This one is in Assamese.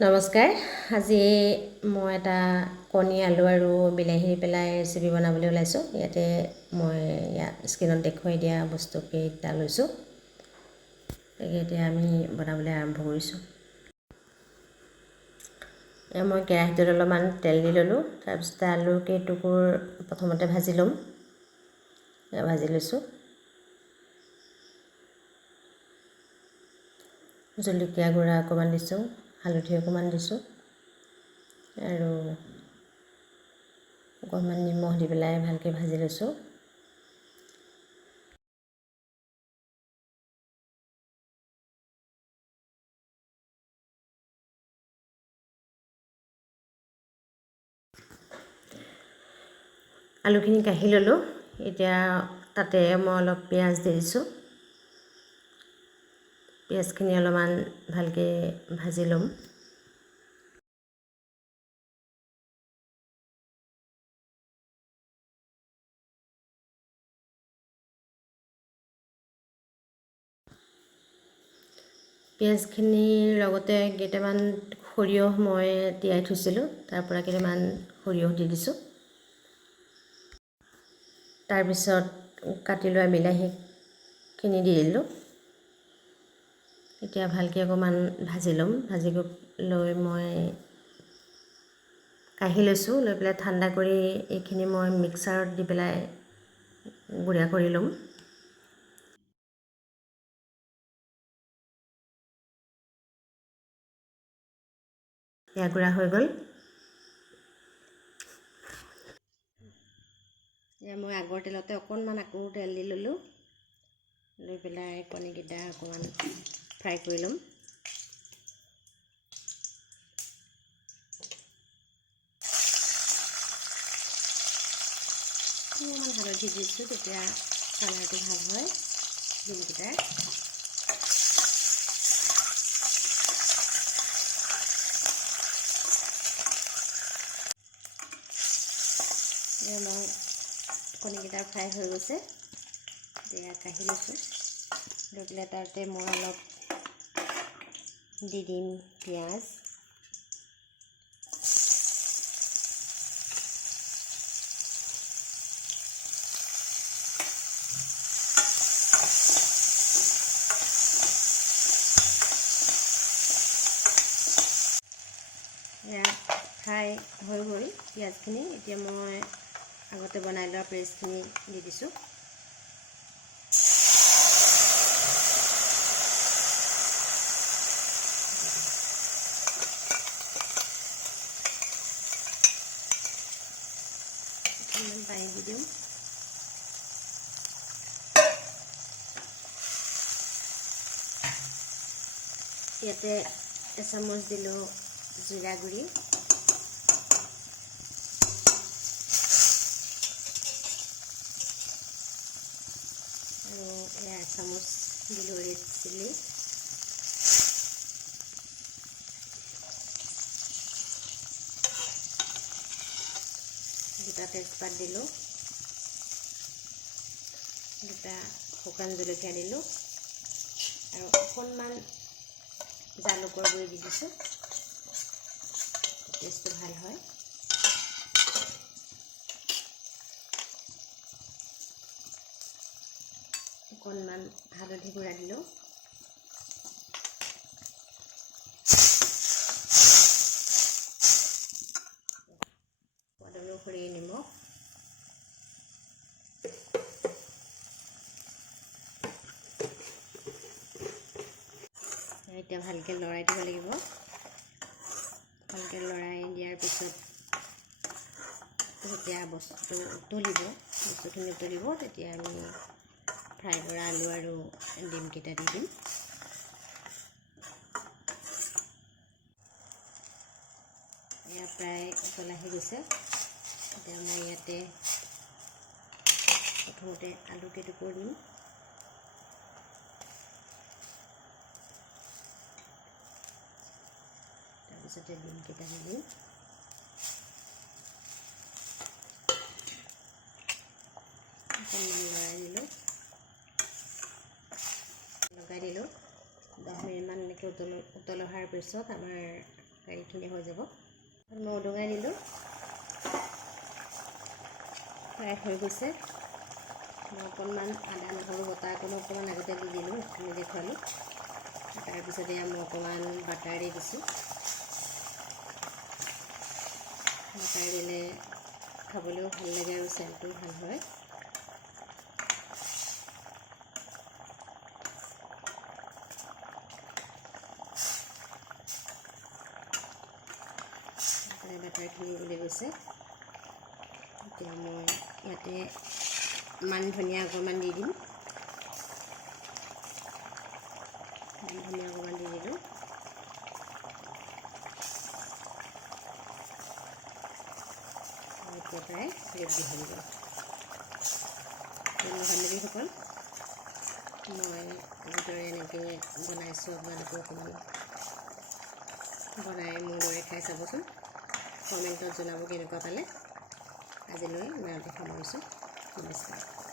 নমস্কাৰ। আজি মই এটা কণী আলু আৰু বিলাহী দি পেলাই ৰেচিপি বনাবলৈ ওলাইছোঁ। ইয়াতে মই স্ক্ৰীনত দেখুৱাই দিয়া বস্তুকেইটা লৈছোঁ। এতিয়া আমি বনাবলৈ আৰম্ভ কৰিছোঁ। মই কেৰাহীটোত অলপমান তেল দি ল'লোঁ। তাৰপিছতে আলুৰ কেইটুকুৰ প্ৰথমতে ভাজি ল'ম। ভাজি লৈছোঁ। জলকীয়া গুড়া অকণমান দিছোঁ, হালধি অকণমান দিছোঁ আৰু অকণমান নিমখ দি পেলাই ভালকৈ ভাজি লৈছোঁ। আলুখিনি কাঢ়ি ল'লোঁ। এতিয়া তাতে মই অলপ পিঁয়াজ দি দিছোঁ। পিঁয়াজখিনি অলপমান ভালকৈ ভাজি ল'ম। পিঁয়াজখিনিৰ লগতে কেইটামান সৰিয়হ মই তিয়াই থৈছিলোঁ, তাৰ পৰা কেইটামান সৰিয়হ দি দিছোঁ। তাৰপিছত কাটি লোৱা বিলাহীখিনি দি দিলোঁ। এতিয়া ভালকৈ অকণমান ভাজি ল'ম। ভাজি লৈ মই কাঢ়ি লৈছোঁ। লৈ পেলাই ঠাণ্ডা কৰি এইখিনি মই মিক্সাৰত দি পেলাই গুড়া কৰি ল'ম। এয়া গুড়া হৈ গ'ল। এয়া মই আগৰ তেলতে অকণমান আকৌ তেল দি ল'লোঁ। লৈ পেলাই কণীকেইটা অকণমান ফ্ৰাই কৰি ল'ম। অকণমান হালধি দিছোঁ, তেতিয়া কালাৰটো ভাল হয় ডিমকেইটাৰ। মই কণীকেইটা ফ্ৰাই হৈ গৈছে। এতিয়া কাঢ়ি লৈছোঁ। লৈ পেলাই তাতে মই অলপ দি দিম পিঁয়াজ। এয়া ফ্ৰাই হৈ গ'ল পিঁয়াজখিনি। এতিয়া মই আগতে বনাই লোৱা পেষ্টখিনি দি দিছোঁ। অকণমান পানী দি দিওঁ। ইয়াতে এচামুচ দিলোঁ জিৰা গুড়ি, আৰু এয়া এচামুচ দিলোঁ ৰেড চিলি, দুটা তেজপাত দিলোঁ, দুটা শুকান জলকীয়া দিলোঁ আৰু অকণমান জালুকৰ গুড়ি দি দিছোঁ। টেষ্টটো ভাল হয়। অকণমান হালধি গুড়া দিলোঁ। সোৱাদ অনুসৰি নিমখ। এতিয়া ভালকৈ লৰাই দিব লাগিব। ভালকৈ লৰাই দিয়াৰ পিছত যেতিয়া বস্তুখিনি উতলিব, তেতিয়া আমি ফ্ৰাই কৰা আলু আৰু ডিমকেইটা দি দিম। এয়া প্ৰায় উতল আহি গৈছে। এতিয়া মই ইয়াতে প্ৰথমতে আলু কেইটুকুৰ দিম। তাৰপিছতে ডিমকেইটা দি দিম। অকণমান লগাই দিলোঁ। 10 মিনিটমান এনেকৈ উতল অহাৰ পিছত আমাৰ কাৰীখিনি হৈ যাব। মই উদঙাই দিলোঁ, ফ্ৰাই হৈ গৈছে। মই অকণমান আদা নহৰু বটা অকণমান আগতে দি দিলোঁ, সেইখিনি দেখুৱালোঁ। তাৰপিছতে মই অকণমান বাটাৰ দি দিছোঁ। বাটাৰ দিলে খাবলৈও ভাল লাগে আৰু চেণ্টটো ভাল হয়। বাটাৰখিনি উলি গৈছে। এতিয়া মই ইয়াতে মান ধনিয়া অকণমান দি দিম। মান ধনিয়া অকণমান দি দিলোঁ। এতিয়া প্ৰায় ৰেডি হৈ গ'ল। ফেমিলিসকল, মই যিদৰে এনেকৈ বনাইছোঁ আপোনালোকে অকণমান বনাই মোৰ দৰে খাই চাবচোন। কমেণ্টত জনাব কেনেকুৱা পালে। আজিলৈ ইমানতে সামৰিছোঁ। নমস্কাৰ।